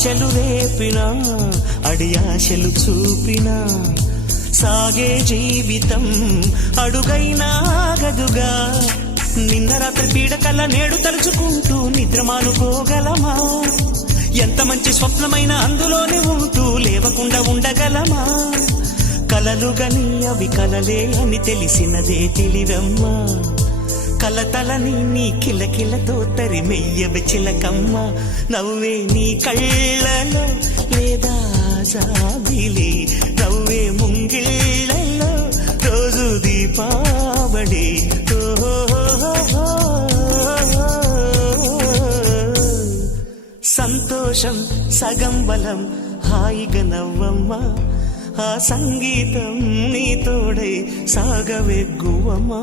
ఆశలు రేపినా అడియాశలు చూపినా సాగే జీవితం అడుగైనా ఆగదుగా. నిన్న రాత్రి పీడకల్లా నేడు తలుచుకుంటూ నిద్రమానుకోగలమా? ఎంత మంచి స్వప్నమైన అందులోనే ఉంటూ లేవకుండా ఉండగలమా? కలలుగని అవి కలలే అని తెలిసినదే తెలివమ్మా. కలతలని నీ కిలకిలతో తరిమెయ్యవి చిలకమ్మ. నవ్వే నీ కళ్ళలో లేదా జాబిలి, నవ్వే ముంగిళ్ళలో రోజు దీపావళి. సంతోషం సగం బలం, హాయిగా నవ్వమ్మా. ఆ సంగీతం నీ తోడై సాగవెగ్గువమ్మా.